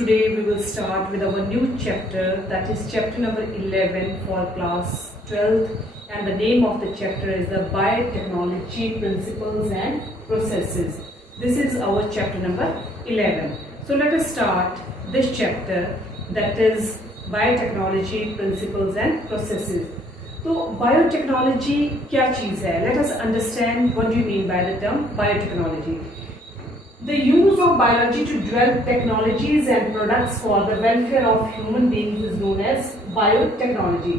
today we will start with our new chapter, that is chapter number 11 for class 12, and the name of the chapter is the Biotechnology Principles and Processes. This is our chapter number 11. So let us start this chapter, that is Biotechnology Principles and Processes. तो biotechnology क्या चीज़ है? Let us understand what do you mean by the term biotechnology. The use of biology to develop technologies and products for the welfare of human beings is known as biotechnology.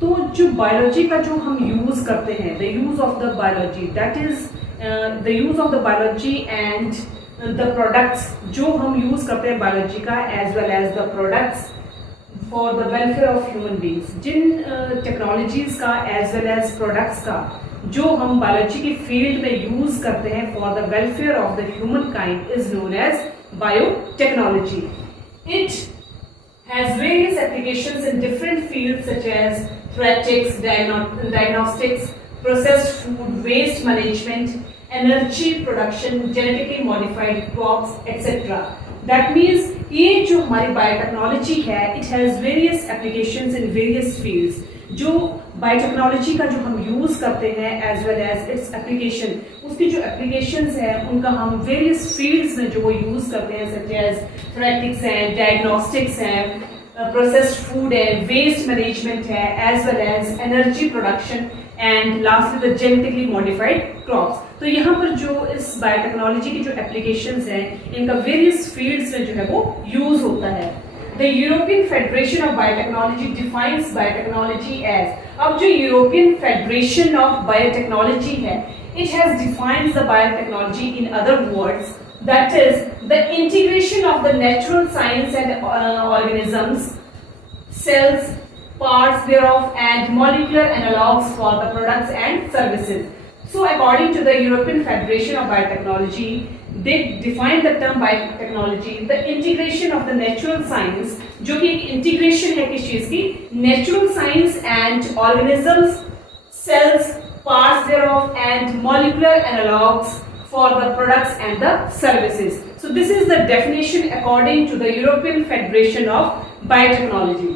तो जो biology का जो हम use करते हैं, the use of the biology, that is the use of the biology and the products जो हम use करते हैं बायोलॉजी का, as well as the products for the welfare of human beings. जिन टेक्नोलॉजीज का as well as products का जो हम बायोलॉजी की फील्ड में यूज करते हैं for the welfare of the human kind is known as biotechnology. It has various applications in different fields such as therapeutics, diagnostics, processed food, waste management, energy production, genetically modified crops etcetera. That means ये जो हमारी biotechnology है, it has various applications in various fields. जो biotechnology का जो हम use करते हैं as well as its application, उसकी जो एप्लीकेशंस है उनका हम वेरियस फील्ड्स में जो वो यूज करते हैं, सच एज थेरेटिक्स है, डायग्नोस्टिक्स है, प्रोसेस्ड फूड है, वेस्ट मैनेजमेंट है, as well as energy production and lastly the genetically modified crops. तो यहाँ पर जो इस बायोटेक्नोलॉजी की जो एप्लीकेशंस हैं, इनका वेरियस फील्ड्स में जो है वो यूज होता है. The European Federation of Biotechnology defines biotechnology as, अब जो European Federation of Biotechnology है, it has defined the biotechnology in other words, that is the integration of the natural science and organisms, cells, parts thereof and molecular analogues for the products and services. So according to the European Federation of Biotechnology, they define the term biotechnology, the integration of the natural science, जो कि एक integration है किस चीज की? Natural science and organisms, cells, parts thereof and molecular analogues for the products and the services. So this is the definition according to the European Federation of Biotechnology.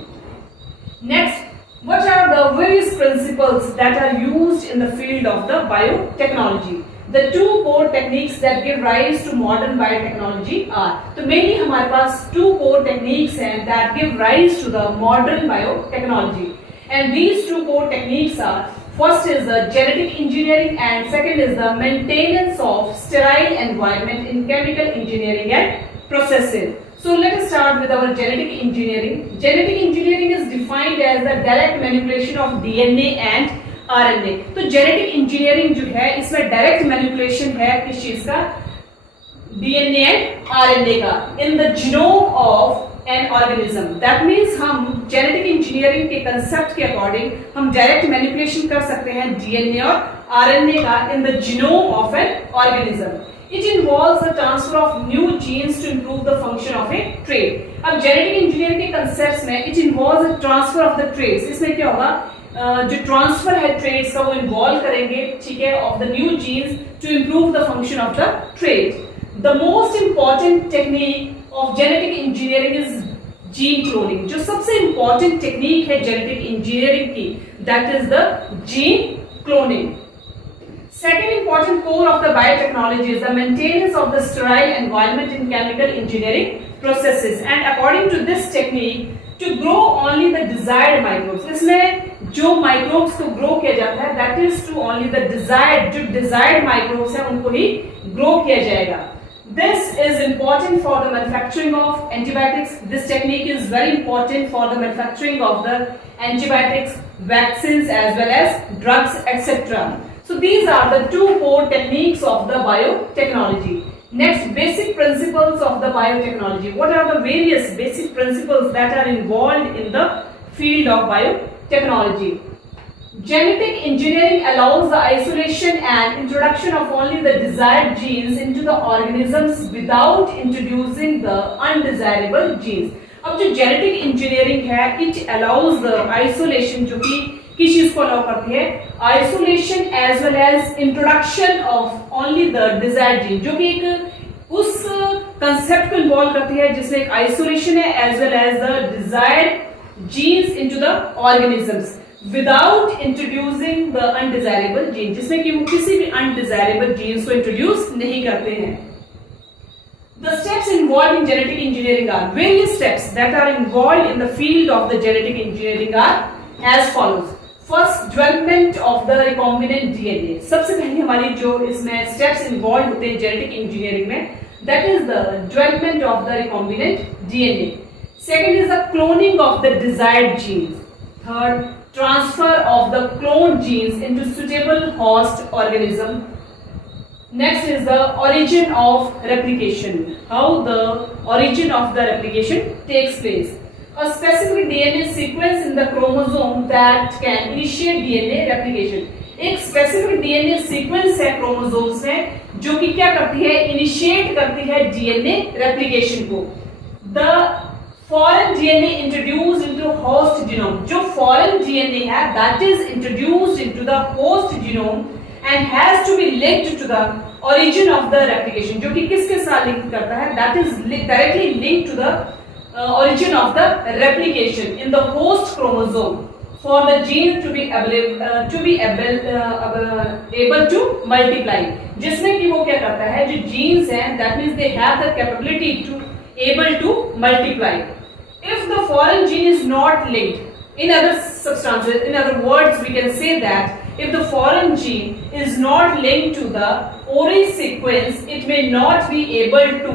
Next, what are the various principles that are used in the field of the biotechnology? The two core techniques that give rise to modern biotechnology are, तो mainly हमारे पास two core techniques हैं that give rise to the modern biotechnology, and these two core techniques are, first is the genetic engineering and second is the maintenance of sterile environment in chemical engineering and processes. So let us start with our genetic engineering. Genetic engineering is defined as the direct manipulation of DNA and RNA. तो genetic engineering जो है इसमें direct manipulation है किस चीज का? DNA and RNA का in the genome of an organism. That means हम जेनेटिक इंजीनियरिंग के कंसेप्ट के अकॉर्डिंग हम डायरेक्ट मैनिपुलेशन कर सकते हैं DNA और RNA का in the genome of an organism. It involves the transfer of new genes to improve the function of a trait. अब जेनेटिक इंजीनियरिंग के कंसेप्ट्स में it involves the transfer of the traits. इसमें क्या होगा? जो transfer है trades का वो इन्वॉल्व करेंगे, ठीक है, of the new genes to improve the function of the trade. The most important technique of genetic engineering is gene cloning. जो सबसे इंपॉर्टेंट टेक्निक है जेनेटिक इंजीनियरिंग की, that is the gene cloning. Second important core of the biotechnology is the maintenance of the sterile environment in chemical engineering processes, and according to this technique, to grow only the desired microbes. इसमें जो microbes को grow किया जाता है, that is to only the desired, जो desired microbes है उनको ही ग्रो किया जाएगा. This is important for the manufacturing of antibiotics. This technique is very important for the manufacturing of the antibiotics, vaccines as well as drugs etcetera. So these are the two core techniques of the biotechnology. Next, basic principles of the biotechnology. What are the various basic principles that are involved in the field of biotechnology? Genetic engineering allows the isolation and introduction of only the desired genes into the organisms without introducing the undesirable genes. अब जो genetic engineering है, it allows the isolation, जो कि किस चीज को allow करती है? Isolation as well as introduction of only the desired gene, जो कि एक उस कंसेप्ट को इन्वॉल्व करती है जिसमें एक आइसोलेशन है as well as the desired genes into the organisms without introducing the undesirable gene, जिसमें कि वो किसी भी अनडिजायरेबल जीन्स को इंट्रोड्यूस नहीं करते हैं। The steps involved in genetic engineering are various steps that are involved in the field of the genetic engineering are as follows. First, development of the recombinant DNA. सबसे पहले हमारी जो इसमें steps involved होते हैं genetic engineering में, that is the development of the recombinant DNA. Second is the cloning of the desired genes. Third, transfer of the cloned genes into suitable host organism. Next is the origin of replication. How the origin of the replication takes place. A specific DNA sequence in the chromosome that can initiate DNA replication. एक specific DNA sequence है chromosomes में जो कि क्या करती है, initiate करती है DNA replication को. The foreign DNA introduced into host genome. जो foreign DNA है that is introduced into the host genome and has to be linked to the origin of the replication, जो कि किसके साथ लिंक करता है, that is directly linked to the origin of the replication in the host chromosome for the gene to be able to multiply, जिसमें कि वो क्या करता है, जो genes हैं that means they have the capability to able to multiply. If the foreign gene is not linked, in other words we can say that if the foreign gene is not linked to the ORI sequence, it may not be able to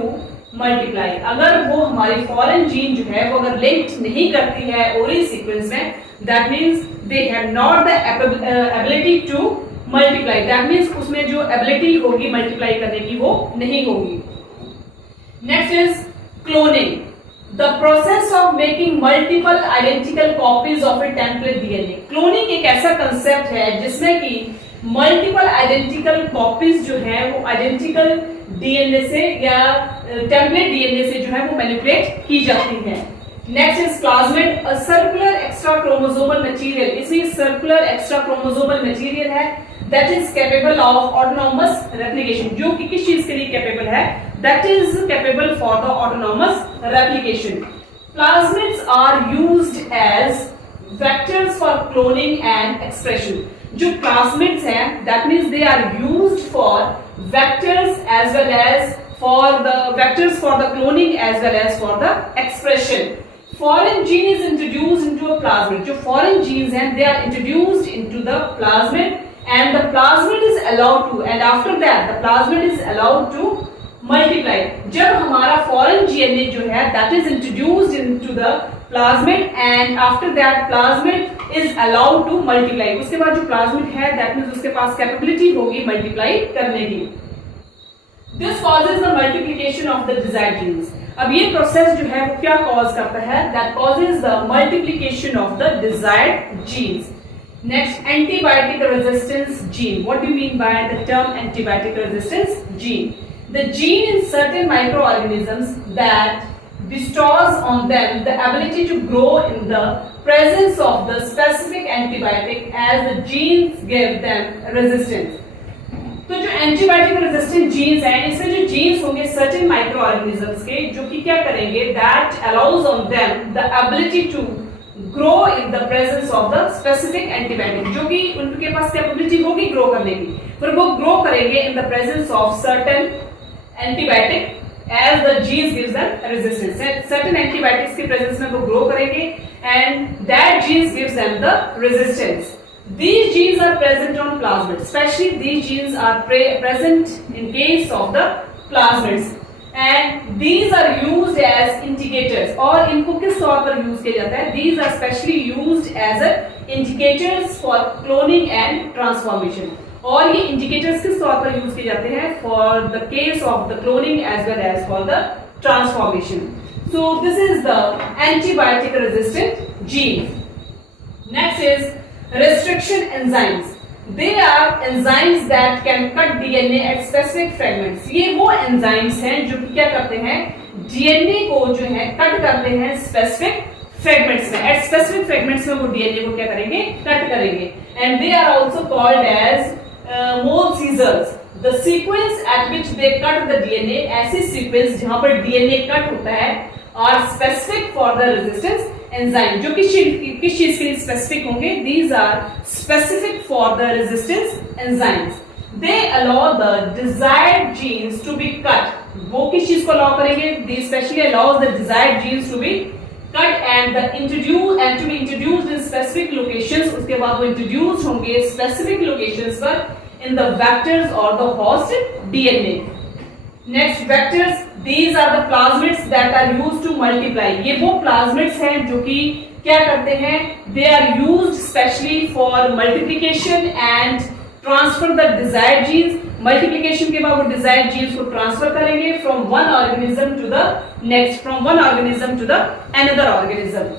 multiply. अगर वो हमारी foreign gene जो है वो अगर linked नहीं करती है ORI sequence में, that means they have not the ability to multiply. That means उसमें जो ability होगी multiply करने की वो नहीं होगी. Next is cloning. The process of making multiple identical copies of a template DNA. Cloning एक ऐसा concept है जिसमें कि multiple identical copies जो है वो identical DNA से या template DNA से जो है वो manipulate की जाती है. Next is plasmid, a circular extra chromosomal material. इसमें circular extra chromosomal material है that is capable of autonomous replication. जो कि किस चीज के लिए capable है? That is capable for the autonomous replication. Plasmids are used as vectors for cloning and expression. जो plasmids हैं, that means they are used for vectors as well as for the cloning as well as for the expression. Foreign gene is introduced into a plasmid. जो foreign genes हैं, they are introduced into the plasmid and the plasmid is allowed to, and after that the plasmid is allowed to multiply. जब हमारा foreign DNA जो है that is introduced into the plasmid and after that plasmid is allowed to multiply. उसके बाद जो plasmid है that means उसके पास capability होगी multiply करने की. This causes the multiplication of the desired genes. अब ये process जो है वो क्या cause करता है? That causes the multiplication of the desired genes. Next, antibiotic resistance gene. What do you mean by the term antibiotic resistance gene? The gene in certain microorganisms that bestows on them the ability to grow in the presence of the specific antibiotic as the genes give them resistance. तो जो antibiotic resistant jeans हैं, इसमें जो jeans होंगे certain micro organisms के, जो कि क्या करेंगे, that allows on them the ability to grow in the presence of the specific antibiotic, जो कि उनके पास कैपेबिलिटी होगी ग्रो करने की, पर वो ग्रो करेंगे in the presence of certain antibiotic as the genes gives them resistance. Certain antibiotics के प्रेजेंस में वो ग्रो करेंगे and that genes gives them the resistance. These genes are present on plasmids. Especially these genes are present in case of the plasmids, and these are used as indicators. और इनको किस तौर पर use किया जाता है? These are specially used as indicators for cloning and transformation. और ये indicators किस तौर पर यूज किए जाते हैं? For the case of the cloning as well as for the transformation. So this is the antibiotic resistant genes. Next is restriction enzymes. They are enzymes that can cut DNA at specific fragments. ये वो enzymes हैं जो क्या करते हैं, DNA को जो है कट करते हैं specific fragments में. At specific fragments में वो DNA को क्या करेंगे, कट करेंगे. And they are also called as Mohs scissors. The sequence at which they cut the DNA, ऐसी सीक्वेंस जहां पर डीएनए कट होता है, are specific for the resistance enzyme, जो किस चीज के लिए स्पेसिफिक होंगे, these are specific for the resistance enzymes. They allow the desired genes to be cut, वो किस चीज को अलाउ करेंगे, they specially allows the desired genes to be cut and to be introduced in specific locations, उसके बाद वो introduce होंगे specific locations पर in the vectors or the host DNA. Next, vectors, these are the plasmids that are used to multiply. ये वो plasmids हैं जो कि क्या करते हैं, they are used specially for multiplication and transfer the desired genes. Multiplication के बाद वो desired genes को transfer करेंगे from one organism to the next, from one organism to the another organism.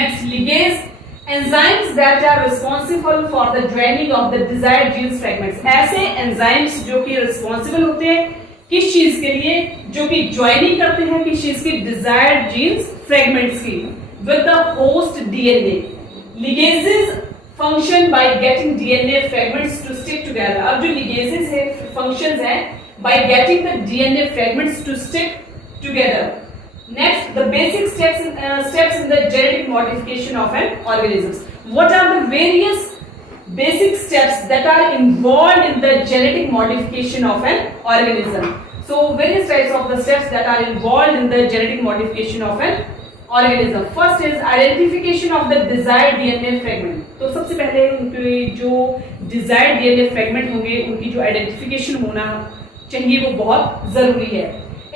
Next, ligase, enzymes that are responsible for the joining of the desired genes fragments. ऐसे enzymes जो कि responsible होते हैं किस चीज के लिए, जो कि joining करते हैं किस चीज की, desired genes fragments की with the host DNA. Ligases function by getting DNA fragments to stick together. अब जो ligases है functions है by getting the DNA fragments to stick together. Next, the basic steps in the genetic modification of an organism. What are the various basic steps that are involved in the genetic modification of an organism? So, various types of the steps that are involved in the genetic modification of an organism. First is identification of the desired DNA fragment. तो सबसे पहले उनके जो desired DNA fragment होंगे उनकी जो identification होना चाहिए वो बहुत जरूरी है.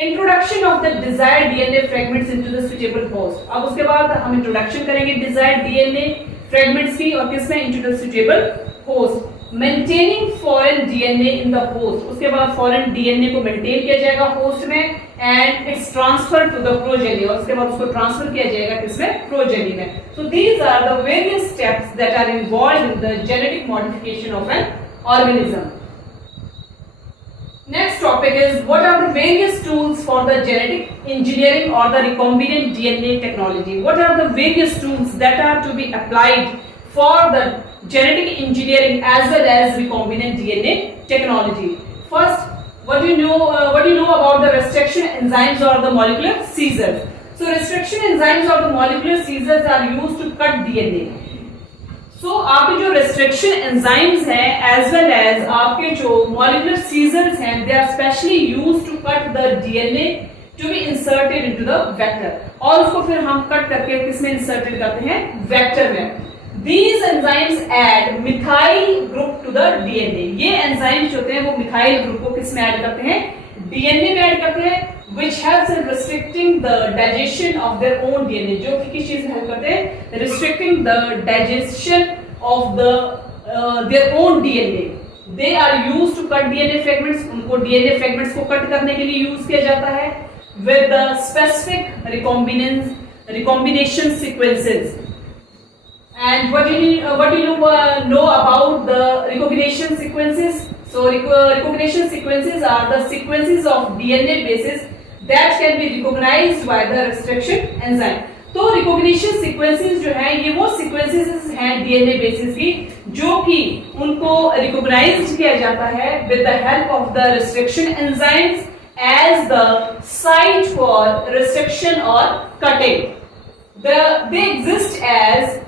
Introduction of the desired DNA fragments into the suitable host. अब उसके बाद हम इंट्रोडक्शन करेंगे डिजायर्ड डीएनए फ्रेगमेंट्स की और किसमें, into the suitable host. Maintaining foreign DNA in the host, उसके बाद फॉरेन डीएनए को मेंटेन किया जाएगा होस्ट में and its transfer to the progeny, और उसके बाद उसको ट्रांसफर किया जाएगा किसमें, प्रोजेनी में. So these are the various steps that are involved in the genetic modification of an organism. Next topic is what are the various tools for the genetic engineering or the recombinant DNA technology. What are the various tools that are to be applied for the genetic engineering as well as recombinant DNA technology. First, what do you know about the restriction enzymes or the molecular seizures? So restriction enzymes or the molecular seizures are used to cut DNA. So, आपके जो restriction enzymes हैं as well as आपके जो molecular seizures हैं, they are specially used to cut the DNA to be inserted into the vector. और उसको फिर हम कट करके किसमें inserted करते हैं, vector में. These enzymes add methyl group to the DNA. ये enzymes होते हैं वो methyl group को किसमें add करते हैं, DNA में add करते हैं, which helps in restricting the digestion of their own DNA. जो कि किस चीज में help करते हैं, restricting the digestion of their own DNA. They are used to cut DNA fragments. उनको DNA fragments को cut करने के लिए use किया जाता है with the specific recombination sequences. And what do you know about the recombination sequences? So recombination sequences are the sequences of DNA bases that can be recognized by the restriction enzyme. तो recombination sequences जो है ये वो sequences हैं DNA bases की जो कि उनको recognized किया जाता है with the help of the restriction enzymes as the site for restriction or cutting. They exist as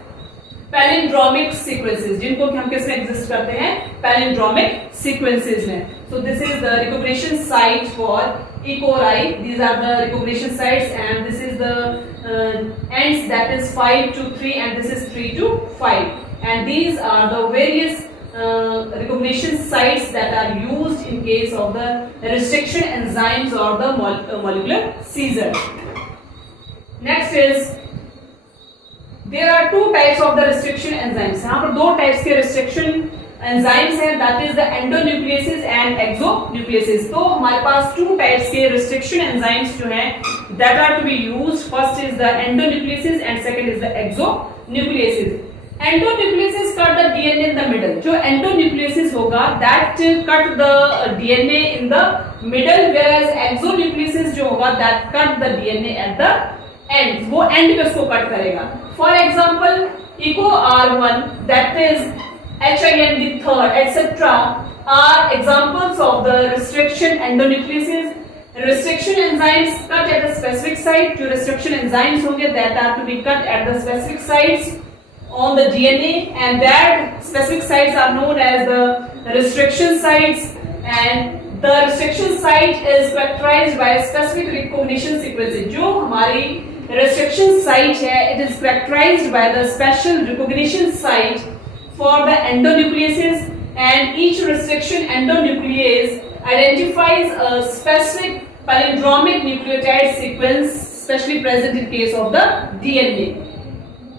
palindromic sequences, जिनको हम किस में एग्जिस्ट करते हैं, पैलिंड्रोमिक सीक्वेंसेस में. सो this is the recognition site for E. coli. These are the recognition sites and this is the ends, that is 5 to 3 and this is 3 to 5, and these are the various recognition sites that are used in case of the restriction enzymes or the molecular seizure. Next is there are two types of the restriction enzymes. यहाँ पर दो types के restriction enzymes हैं, that is the endonucleases and exonucleases. तो हमारे पास two types के restriction enzymes जो हैं that are to be used. First is the endonucleases and second is the exonucleases. Endonucleases cut the DNA in the middle. जो endonucleases होगा that cut the DNA in the middle, whereas exonucleases जो होगा that cut the DNA at the end. वो end पे उसको cut करेगा. For example, EcoR1, that is HIN the third, etc. are examples of the restriction endonucleases. Restriction enzymes cut at the specific site. जो restriction enzymes होंगे that are to be cut at the specific sites on the DNA, and that specific sites are known as the restriction sites. And the restriction site is characterized by specific recognition sequences. जो हमारी restriction site है, it is characterized by the special recognition site for the endonucleases, and each restriction endonuclease identifies a specific palindromic nucleotide sequence especially present in case of the DNA.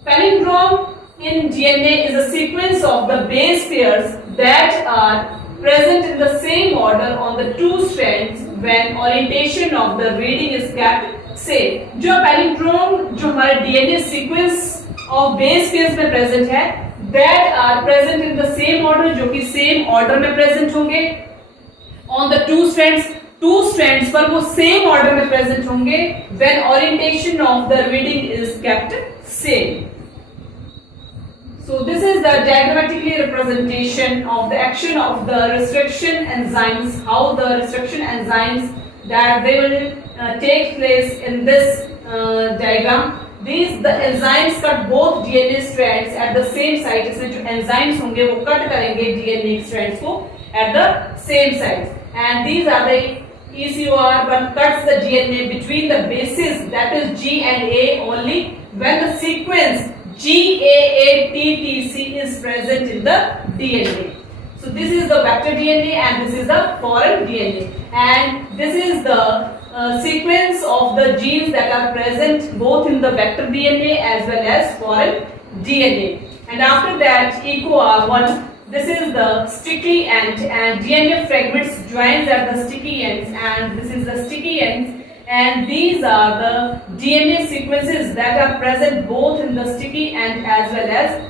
Palindrome in DNA is a sequence of the base pairs that are present in the same order on the two strands when orientation of the reading is kept same. जो palindrome जो हमारे DNA sequence of base pairs में present है, that are present in the same order, जो कि same order में present होंगे on the two strands पर वो same order में present होंगे when orientation of the reading is kept same. So this is the diagrammatically representation of the action of the restriction enzymes, how the restriction enzymes that they will take place in this diagram. The enzymes cut both DNA strands at the same site. इसमें जो enzymes होंगे वो cut करेंगे DNA strands को at the same site. And these are the ECOR but cuts the DNA between the bases, that is G and A only when the sequence GAATTC is present in the DNA. So this is the vector DNA and this is the foreign DNA, and this is the sequence of the genes that are present both in the vector DNA as well as foreign DNA. And after that ECOR1, this is the sticky end, and DNA fragments joins at the sticky ends, and this is the sticky ends, and these are the DNA sequences that are present both in the sticky end as well as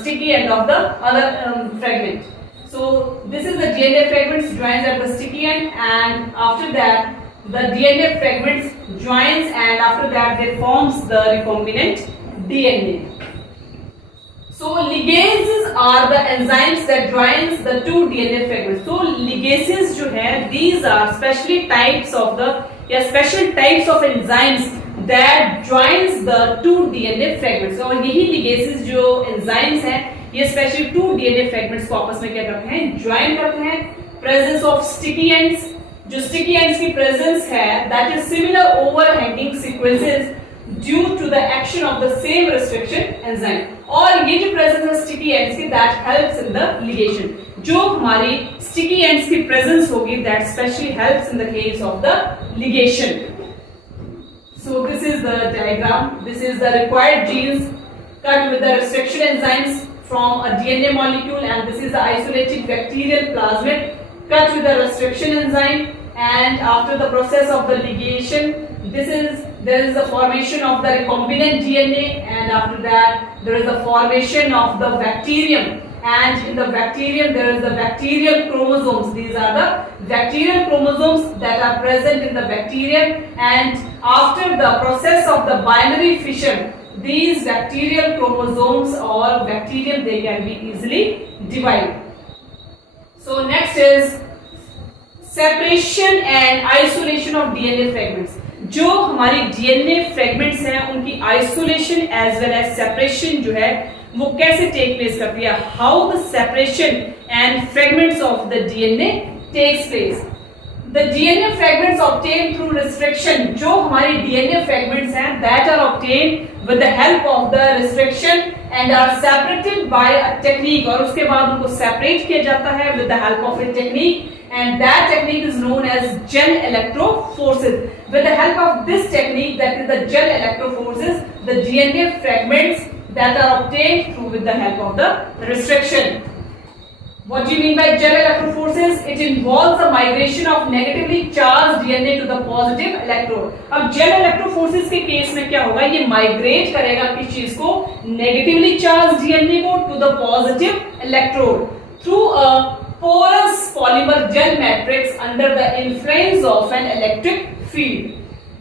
sticky end of the other fragment. So this is the DNA fragments joins at the sticky end, and after that the DNA fragments joins, and after that they forms the recombinant DNA. So ligases are the enzymes that joins the two DNA fragments. So ligases जो है, these are special types of enzymes that joins the two DNA fragments. और यही ligases जो enzymes हैं, ये special two DNA fragments को आपस में क्या करते हैं, join करते हैं. Presence of sticky ends, जो sticky ends की presence है, that is similar overhanging sequences due to the action of the same restriction enzyme. और ये जो presence of sticky ends की, that helps in the ligation. जो हमारी sticky ends की presence होगी, that especially helps in the case of the ligation. So this is the diagram. This is the required genes cut with the restriction enzymes from a DNA molecule, and this is the isolated bacterial plasmid cut with the restriction enzyme. And after the process of the ligation, there is the formation of the recombinant DNA, and after that there is the formation of the bacterium, and in the bacterium there is the bacterial chromosomes. These are the bacterial chromosomes that are present in the bacterium, and after the process of the binary fission, these bacterial chromosomes or bacterium, they can be easily divided. So next is separation and isolation of DNA fragments. जो हमारी DNA fragments हैं, उनकी isolation as well as separation जो है वो कैसे take place करती है? How the separation and fragments of the DNA takes place. The DNA fragments obtained through restriction, जो हमारी DNA fragments हैं, that are obtained with the help of the restriction and are separated by a technique, और उसके बाद उनको separate किया जाता है with the help of a technique, and that technique is known as gel electrophoresis. With the help of this technique, that is the gel electrophoresis, the DNA fragments that are obtained through with the help of the restriction. What do you mean by gel electrophoresis? It involves the migration of negatively charged DNA to the positive electrode. अब gel electrophoresis के case में क्या होगा? ये migrate करेगा किस चीज को? Negatively charged DNA को to the positive electrode through a porous polymer gel matrix under the influence of an electric field.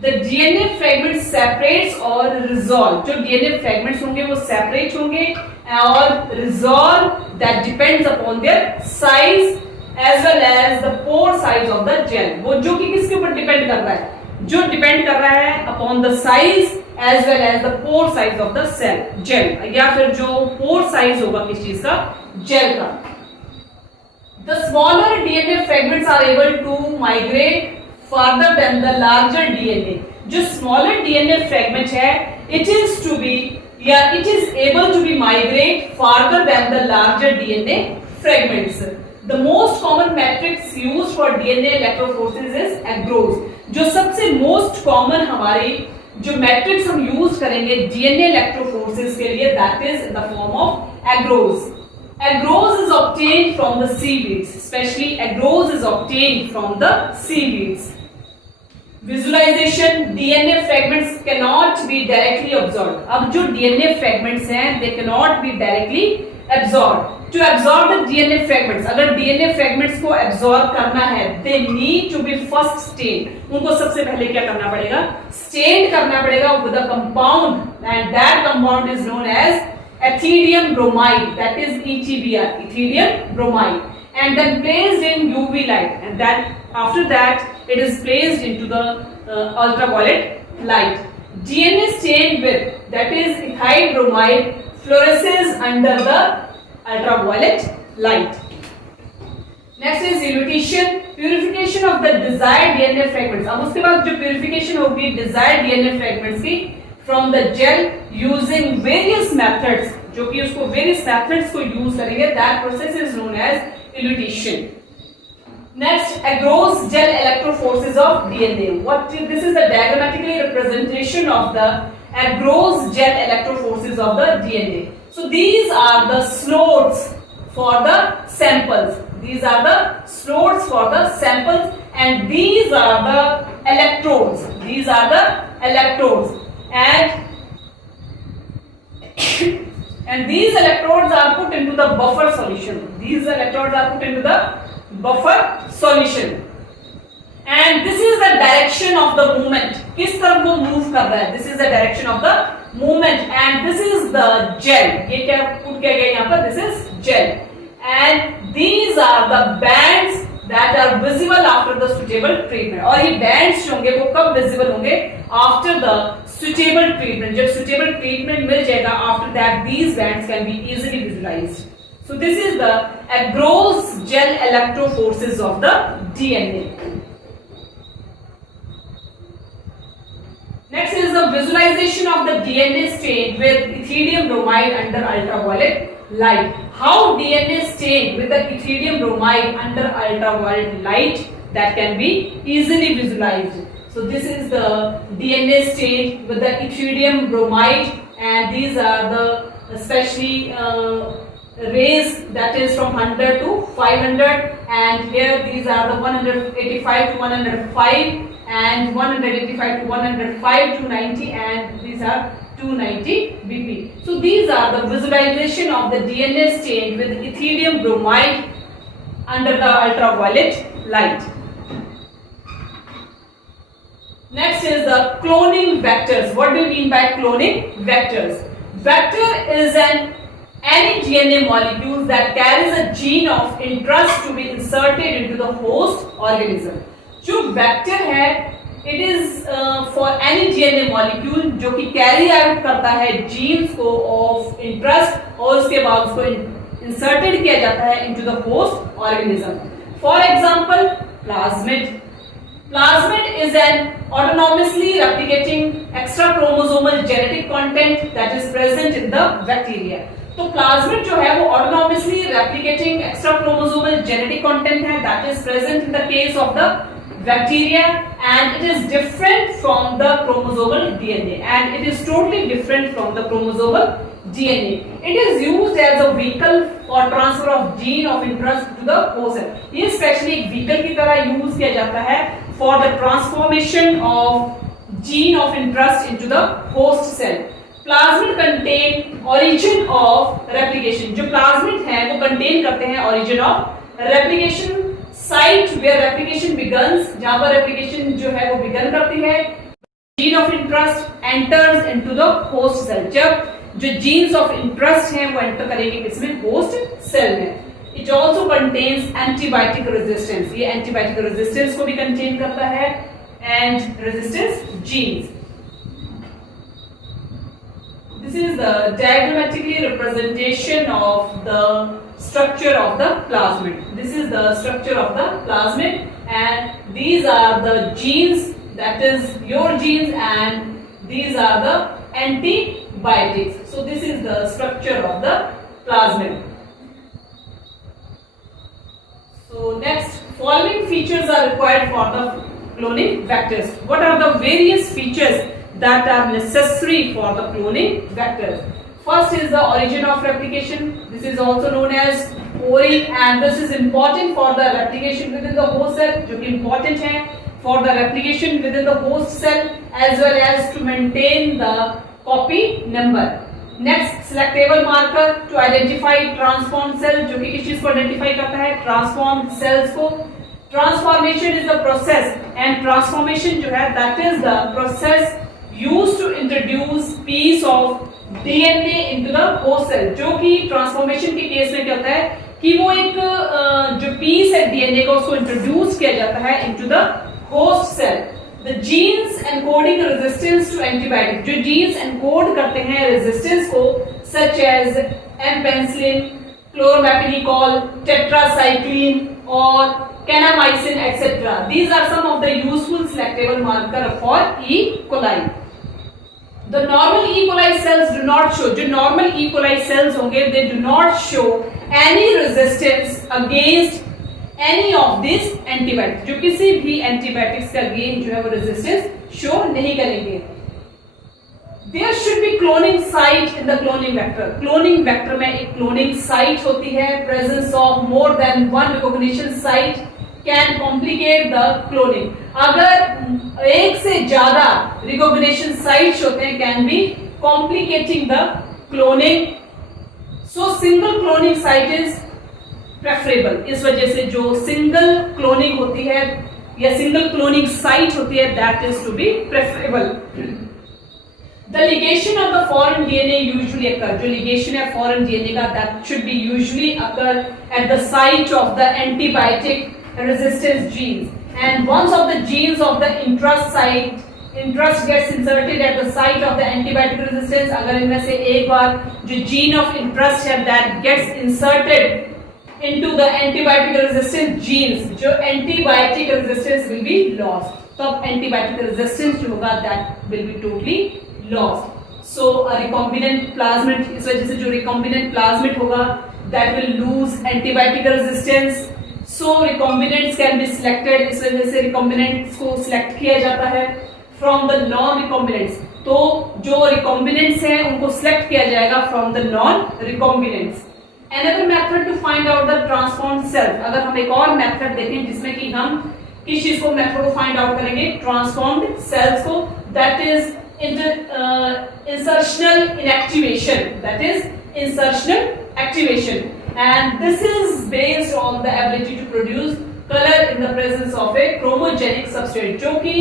The DNA fragments separates or resolve. जो DNA fragments होंगे वो separate होंगे और resolve, that depends upon their size as well as the pore size of the gel. वो जो कि किसके ऊपर डिपेंड कर रहा है, जो डिपेंड कर रहा है upon the size as well as the pore size of the cell gel, या फिर जो pore size होगा किस चीज का, gel का. The smaller DNA fragments are able to migrate further than the larger DNA. जो smaller DNA fragment है, it is able to be migrate farther than the larger DNA fragments. The most common matrix used for DNA electrophoresis is agarose. जो सबसे most common हमारी जो matrix हम use करेंगे DNA electrophoresis के लिए, that is in the form of agarose. Agarose is obtained from the seaweeds, especially agarose is obtained from the seaweeds. Visualization, DNA fragments cannot be directly absorbed. अब जो DNA fragments हैं, they cannot be directly absorbed. To absorb the DNA fragments, अगर DNA fragments को absorb करना है, they need to be first stained. उनको सबसे पहले क्या करना पड़ेगा, stained करना पड़ेगा with a compound, and that compound is known as ethidium bromide, that is ETBr, ethidium bromide, and then placed in UV light, and then after that it is placed into the ultraviolet light. DNA stained with, that is ethyl bromide, fluoresces under the ultraviolet light. Next is elution, purification of the desired DNA fragments. अब उसके बाद जो purification होगी desired DNA fragments की from the gel using various methods, जो कि उसको various methods को use करेंगे, that process is known as elution. Next, agarose gel electrophoresis of DNA. This is the diagrammatically representation of the agarose gel electrophoresis of the DNA. So these are the slots for the samples. These are the slots for the samples, and these are the electrodes. These are the electrodes, and these electrodes are put into the buffer solution. These electrodes are put into the buffer solution, and this is the direction of the movement. किस तरफ वो move कर रहा है? This is the direction of the movement, and this is the gel. ये क्या put किया गया यहाँ पर? This is gel, and these are the bands that are visible after the suitable treatment. और ये bands जो होंगे वो कब visible होंगे? After the suitable treatment. जब suitable treatment मिल जाएगा, after that these bands can be easily visualized. So this is the agarose gel electrophoresis of the DNA. Next is the visualization of the DNA stained with ethidium bromide under ultraviolet light. How DNA stained with the ethidium bromide under ultraviolet light, that can be easily visualized. So this is the DNA stained with the ethidium bromide, and these are the especially rays, that is from 100 to 500, and here these are the 185 to 105, and 185 to 105 to 90, and these are 290 BP. So these are the visualization of the DNA stained with ethidium bromide under the ultraviolet light. Next is the cloning vectors. What do you mean by cloning vectors? Vector is any DNA molecule that carries a gene of interest to be inserted into the host organism. जो vector है, it is for any DNA molecule जो कि carry out करता है genes को of interest, और उसके बाद उसको inserted किया जाता है into the host organism. For example, plasmid. Plasmid is an autonomously replicating extra chromosomal genetic content that is present in the bacteria. तो प्लाज्मिड जो है वो autonomously replicating extra chromosomal genetic content है, that is present in the case of the bacteria, and it is different from the chromosomal DNA, and it is totally different from the chromosomal DNA. It is used as a vehicle for transfer of gene of interest to the host cell. ये specially एक vehicle की तरह use किया जाता है for the transformation of gene of interest into the host cell. Plasmid contain origin of replication. जो plasmid है वो कंटेन करते हैं origin of replication, site where replication begins, जहां पर रेप्लिकेशन जो है वो बिगन करती है. Gene of interest enters into the host cell. जब जो जीन्स ऑफ इंटरेस्ट हैं वो एंटर करेंगे किसमें? होस्ट सेल में. It also contains antibiotic resistance. ये antibiotic resistance को भी contain करता है and resistance genes. This is the diagrammatically representation of the structure of the plasmid. This is the structure of the plasmid, and these are the genes, that is your genes, and these are the antibiotics. So this is the structure of the plasmid. So next, following features are required for the cloning vectors. What are the various features that are necessary for the cloning vectors? First is the origin of replication. This is also known as ORI, and this is important for the replication within the host cell, जो कि important है for the replication within the host cell as well as to maintain the copy number. Next, selectable marker to identify transformed cell, जो कि किस चीज को identify करता है? Transformed cells को. Transformation is the process, and transformation जो है that is the process used to introduce piece of DNA into the host cell. जो कि ट्रांसफॉर्मेशन के केस में क्या होता है कि वो एक जो पीस है डीएनए का उसको इंट्रोड्यूस किया जाता है into the host cell. The genes encoding resistance to antibiotic, जो genes encode करते हैं resistance को, such as M-penicillin, chlormaphenicol, tetracycline और kanamycin, etc. These are some of the useful selectable marker for E. coli. The normal E. coli cells do not show, जो normal E. coli cells होंगे, they do not show any resistance against any of these antibiotics. जो किसी भी antibiotics का against जो है वो resistance show नहीं करेंगे. There should be cloning site in the cloning vector. Cloning vector में एक cloning site होती है. Presence of more than one recognition site can complicate the cloning. अगर एक से ज्यादा recognition sites होते हैं can be complicating the cloning. So single cloning site is preferable. इस वजह से जो single cloning होती है या single cloning site होती है that is to be preferable. The ligation of the foreign DNA usually occur. जो ligation है foreign DNA का that should be usually occur at the site of the antibiotic resistance genes. And once of the genes of the interest gets inserted at the site of the antibiotic resistance, अगर इनमें से एक बार जो gene of interest है that gets inserted into the antibiotic resistance genes, जो antibiotic resistance will be lost. तब antibiotic resistance जो होगा that will be totally lost. So a recombinant plasmid, इस वजह से जो recombinant plasmid होगा that will lose antibiotic resistance. So recombinants can be selected, इस वजह से recombinants को select किया जाता है from the non-recombinants. तो जो recombinants हैं उनको select किया जाएगा from the non-recombinants. Another method to find out the transformed cells. अगर हम एक और method देखें जिसमें कि हम किस चीज को method को find out करेंगे, transformed cells को, that is insertional inactivation. That is insertional activation. And this is based on the ability to produce color in the presence of a chromogenic substrate. जो कि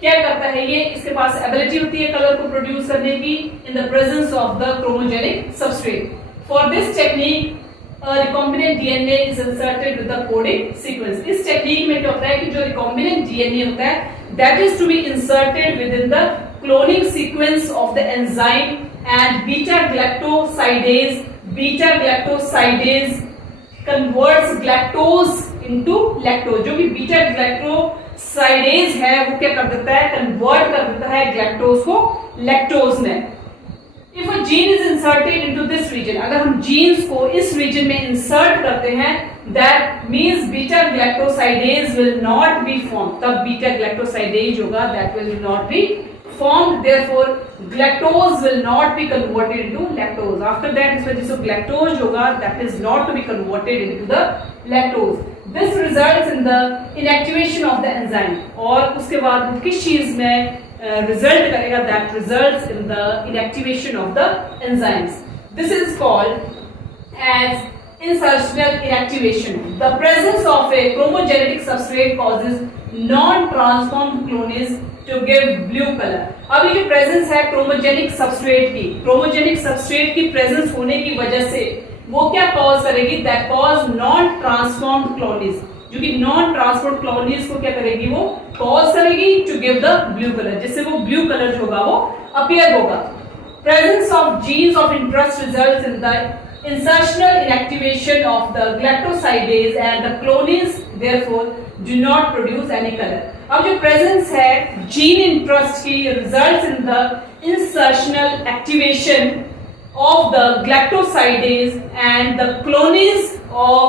क्या करता है ये, इसके पास ability होती है color को produce करने की in the presence of the chromogenic substrate. For this technique, a recombinant DNA is inserted with the coding sequence. इस technique में क्या होता है कि जो recombinant DNA होता है that is to be inserted within the cloning sequence of the enzyme, and beta galactosidase converts galactose into lactose. जो कि बीटा galactosidase है वो क्या कर देता है, कन्वर्ट कर देता है galactose को lactose में. If a gene is inserted into this region, अगर हम genes को इस region में insert करते हैं, that means beta galactosidase will not be formed. तब beta galactosidase होगा that will not be formed, therefore galactose will not be converted into lactose. After that इस वजह से galactose होगा that is not to be converted into the lactose. This results in the inactivation of the enzyme. और उसके बाद वो किस चीज में result करेगा, that results in the inactivation of the enzymes. This is called as insertional inactivation. The presence of a chromogenetic substrate causes non-transformed clones to give blue color. अब ये जो presence है chromogenic substrate की presence होने की वजह से वो क्या कॉज करेगी, that cause non transformed colonies, जो कि नॉन ट्रांसफॉर्म्ड कॉलोनीज को क्या करेगी, वो कॉज करेगी to give the blue colour, जिससे वो ब्लू कलर जो होगा वो अपीयर होगा। Presence of genes of interest results in the insertional inactivation of the galactosidase and the clonies therefore do not produce any color। अब जो presence है gene interest की results in the insertional activation of the galactosidase and the clonies of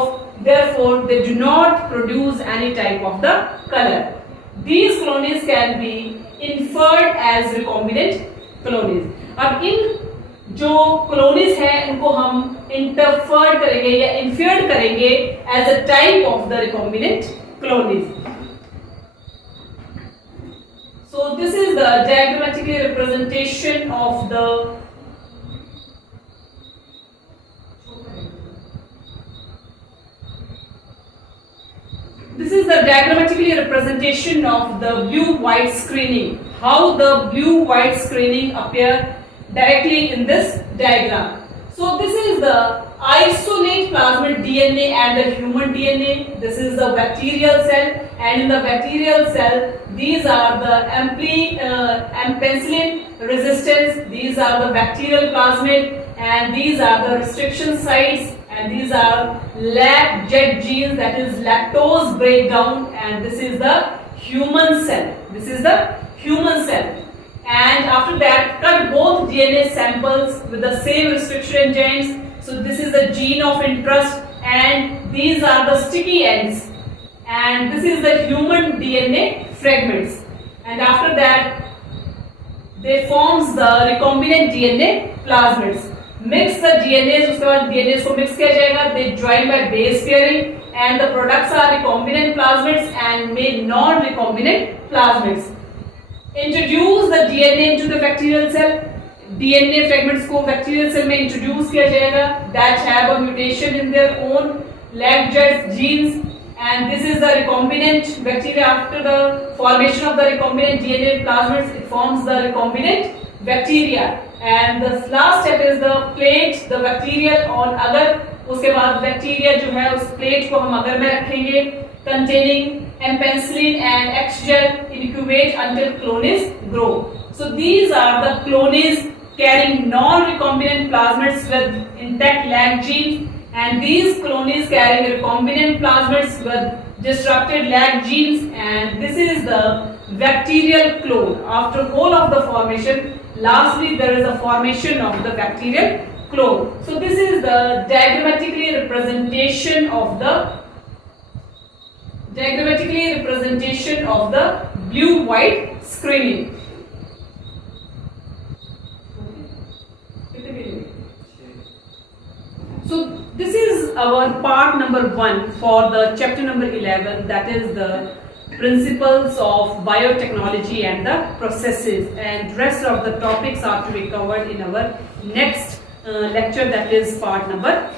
therefore they do not produce any type of the color। These clonies can be inferred as recombinant clonies। अब इन जो क्लोनिस है उनको हम इंटरफर्ड करेंगे या inferred करेंगे as a type of the recombinant clones. So this is the diagrammatically representation of the blue-white screening, how the blue-white screening appear directly in this diagram। So this is the isolate plasmid DNA and the human DNA. This is the bacterial cell, and in the bacterial cell these are the ampicillin resistance, these are the bacterial plasmid, and these are the restriction sites, and these are LAC-Z genes, that is lactose breakdown, and this is the human cell, this is the human cell। And after that cut both DNA samples with the same restriction enzymes। So this is the gene of interest and these are the sticky ends, and this is the human DNA fragments, and after that they forms the recombinant DNA plasmids। Mix the DNAs, उसके बाद DNAs को mix किया जाएगा, they join by base pairing and the products are recombinant plasmids and made non-recombinant plasmids। Introduce the DNA into the bacterial cell, DNA fragments को bacterial cell में introduce किया जाएगा that have a mutation in their own LAC-Z genes, and this is the recombinant bacteria। After the formation of the recombinant DNA plasmids it forms the recombinant bacteria, and the last step is the plate the bacterial on agar, उसके बाद bacteria जो है उस plate को हम अगर में रखेंगे containing ampicillin and X-gel, incubate until clonies grow। So these are the clonies carrying non-recombinant plasmids with intact LAC genes, and these clonies carrying recombinant plasmids with disrupted LAC genes, and this is the bacterial clone। After whole of the formation, lastly there is a formation of the bacterial clone। So this is the diagrammatically representation of the blue-white screening। So this is our part number 1 for the chapter number 11, that is the principles of biotechnology and the processes, and rest of the topics are to be covered in our next lecture, that is part number